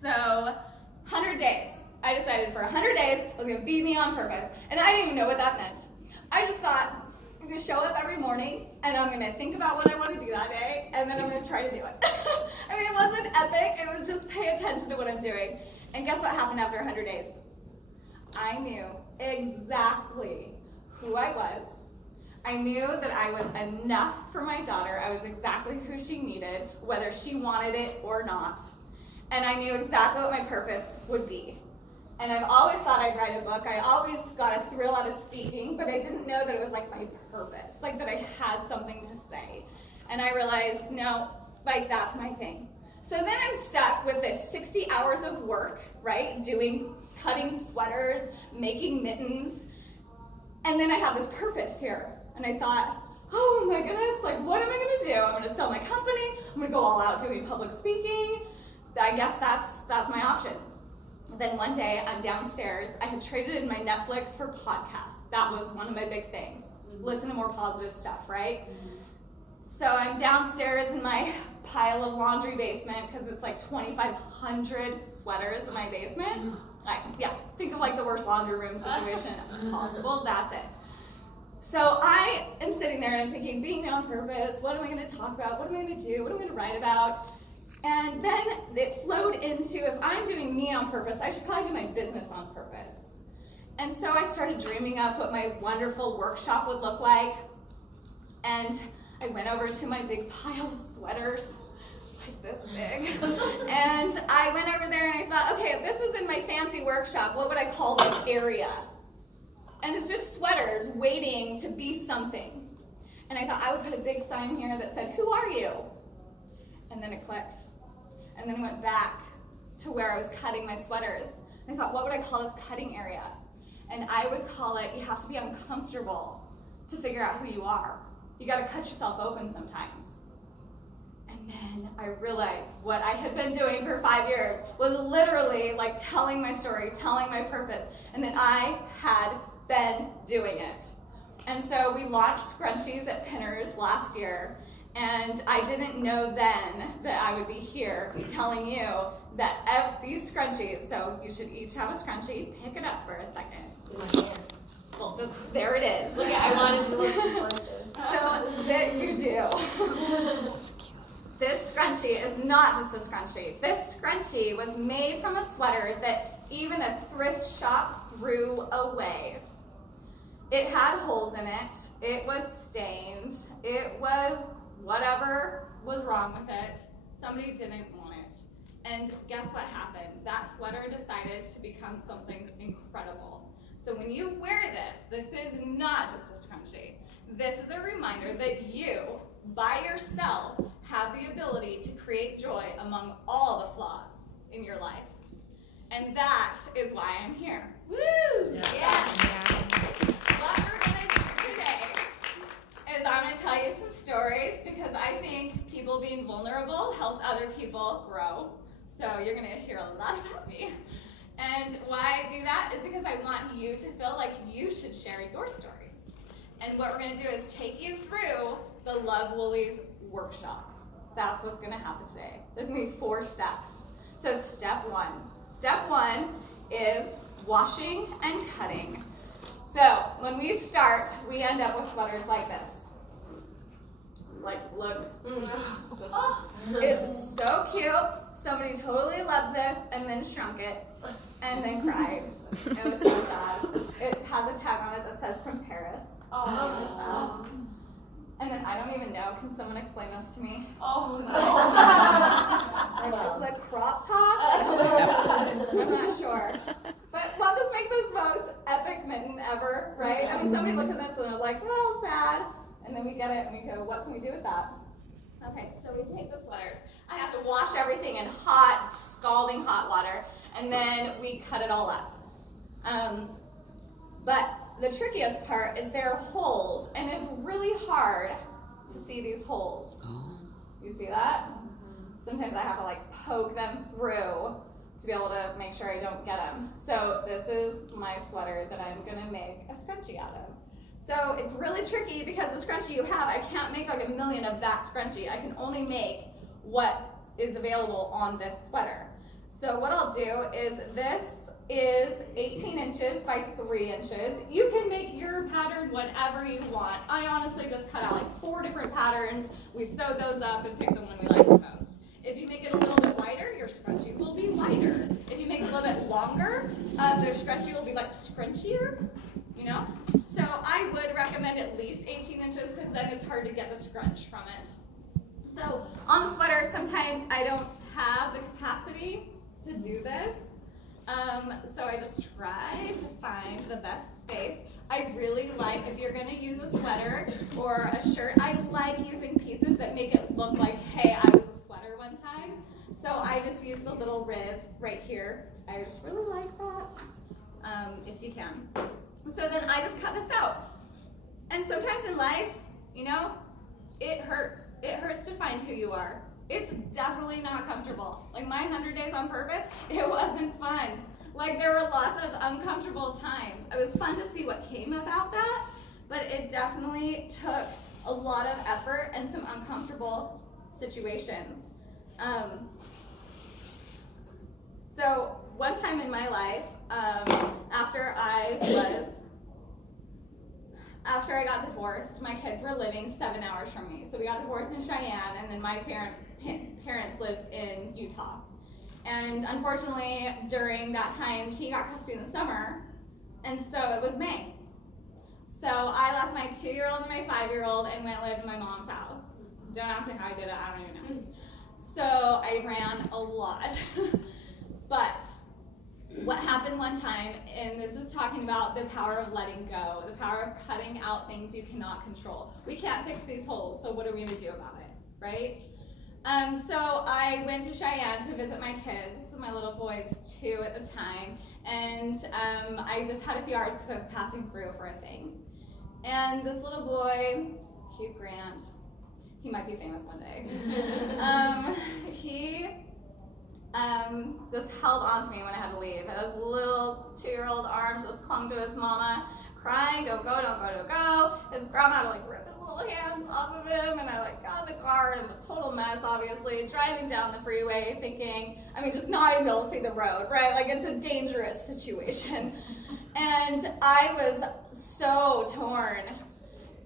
So, 100 days. I decided for 100 days I was going to be me on purpose. And I didn't even know what that meant. I just thought, I'm going to show up every morning, and I'm going to think about what I want to do that day, and then I'm going to try to do it. I mean, it wasn't epic. It was just pay attention to what I'm doing. And guess what happened after 100 days? I knew exactly who I was. I knew that I was enough for my daughter. I was exactly who she needed, whether she wanted it or not. And I knew exactly what my purpose would be. And I've always thought I'd write a book. I always got a thrill out of speaking, but I didn't know that it was like my purpose, like that I had something to say. And I realized, no, like that's my thing. So then I'm stuck with this 60 hours of work, right? Cutting sweaters, making mittens. And then I have this purpose here. And I thought, oh my goodness, like what am I gonna do? I'm gonna sell my company, I'm gonna go all out doing public speaking. I guess that's my option. Then one day I'm downstairs. I had traded in my Netflix for podcasts. That was one of my big things. Listen to more positive stuff, right? So I'm downstairs in my pile of laundry basement because it's like 2,500 sweaters in my basement. Think of like the worst laundry room situation possible. That's it. So I am sitting there and I'm thinking, being me on purpose, what am I going to talk about? What am I going to do? What am I going to write about? And then it flowed into, if I'm doing me on purpose, I should probably do my business on purpose. And so I started dreaming up what my wonderful workshop would look like. And I went over to my big pile of sweaters, like this big. And I went over there and I thought, okay, if this is in my fancy workshop, what would I call this area? And it's just sweaters waiting to be something. And I thought I would put a big sign here that said, who are you? And then it clicked. And then I went back to where I was cutting my sweaters. And I thought, what would I call this cutting area? And I would call it, you have to be uncomfortable to figure out who you are. You gotta cut yourself open sometimes. And then I realized what I had been doing for 5 years was literally like telling my story, telling my purpose, and that I had been doing it. And so we launched Scrunchies at Pinners last year. And I didn't know then that I would be here telling you that these scrunchies, so you should each have a scrunchie, pick it up for a second. Well, just, there it is. Look, I wanted to look just like this. So, that you do. This scrunchie is not just a scrunchie. This scrunchie was made from a sweater that even a thrift shop threw away. It had holes in it. It was stained. It was whatever was wrong with it. Somebody didn't want it. And guess what happened? That sweater decided to become something incredible. So when you wear this is not just a scrunchie. This is a reminder that you, by yourself, have the ability to create joy among all the flaws in your life. And that is why I'm here. Woo! Yeah. What we're gonna do today is I'm going to tell you some stories because I think people being vulnerable helps other people grow. So you're going to hear a lot about me. And why I do that is because I want you to feel like you should share your stories. And what we're going to do is take you through the Love Woolies workshop. That's what's going to happen today. There's going to be 4 steps. So step 1. Step 1 is washing and cutting. So when we start, we end up with sweaters like this. Like, look, this is so cute. Somebody totally loved this and then shrunk it and then cried. It was so sad. It has a tag on it that says from Paris. Oh. And then I don't even know. Can someone explain this to me? Oh, no. Like, it's a crop top? I'm not sure. But let's just make this most epic mitten ever, right? I mean, somebody looked at this and was like, well, sad. And then we get it and we go, what can we do with that? Okay, so we take the sweaters. I have to wash everything in hot, scalding hot water, and then we cut it all up. But the trickiest part is there are holes, and it's really hard to see these holes. You see that? Sometimes I have to like poke them through to be able to make sure I don't get them. So this is my sweater that I'm gonna make a scrunchie out of. So it's really tricky because the scrunchie you have, I can't make like a million of that scrunchie. I can only make what is available on this sweater. So what I'll do is this is 18 inches by 3 inches. You can make your pattern whatever you want. I honestly just cut out like 4 different patterns. We sewed those up and picked the one we like the most. If you make it a little bit wider, your scrunchie will be wider. If you make it a little bit longer, their scrunchie will be like scrunchier, you know? So I would recommend at least 18 inches because then it's hard to get the scrunch from it. So on the sweater, sometimes I don't have the capacity to do this. So I just try to find the best space. I really like, if you're gonna use a sweater or a shirt, I like using pieces that make it look like, hey, I was a sweater one time. So I just use the little rib right here. I just really like that, if you can. So then I just cut this out. And sometimes in life, you know, it hurts. It hurts to find who you are. It's definitely not comfortable. Like my 100 days on purpose, it wasn't fun. Like there were lots of uncomfortable times. It was fun to see what came about that, but it definitely took a lot of effort and some uncomfortable situations. So one time in my life, after I got divorced, my kids were living 7 hours from me. So we got divorced in Cheyenne, and then my parents lived in Utah. And unfortunately, during that time, he got custody in the summer, and so it was May. So I left my 2-year-old and my 5-year-old and went live in my mom's house. Don't ask me how I did it, I don't even know. So I ran a lot. But what happened one time, and this is talking about the power of letting go, the power of cutting out things you cannot control. We can't fix these holes, so what are we gonna do about it, right? So I went to Cheyenne to visit my kids, my little boys too at the time, and I just had a few hours because I was passing through for a thing. And this little boy, Hugh Grant, he might be famous one day, he just held on to me when I had to leave. Those little 2-year-old arms just clung to his mama, crying, don't go, don't go, don't go. His grandma had to like rip his little hands off of him, and I like got in the car, and it was a total mess, obviously, driving down the freeway thinking, I mean, just not even able to see the road, right? Like it's a dangerous situation. And I was so torn.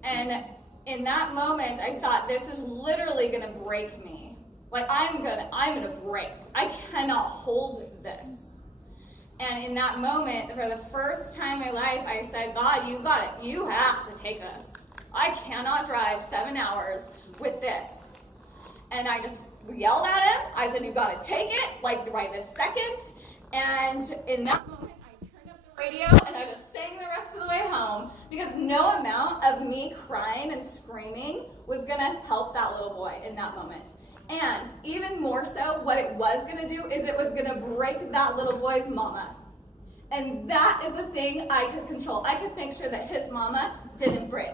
And in that moment, I thought, this is literally gonna break me. Like I'm gonna break. I cannot hold this. And in that moment, for the first time in my life, I said, God, you got it. You have to take this. I cannot drive 7 hours with this. And I just yelled at him. I said, you gotta take it, like right this second. And in that moment, I turned up the radio and I just sang the rest of the way home because no amount of me crying and screaming was gonna help that little boy in that moment. And even more so, what it was gonna do is it was gonna break that little boy's mama. And that is the thing I could control. I could make sure that his mama didn't break.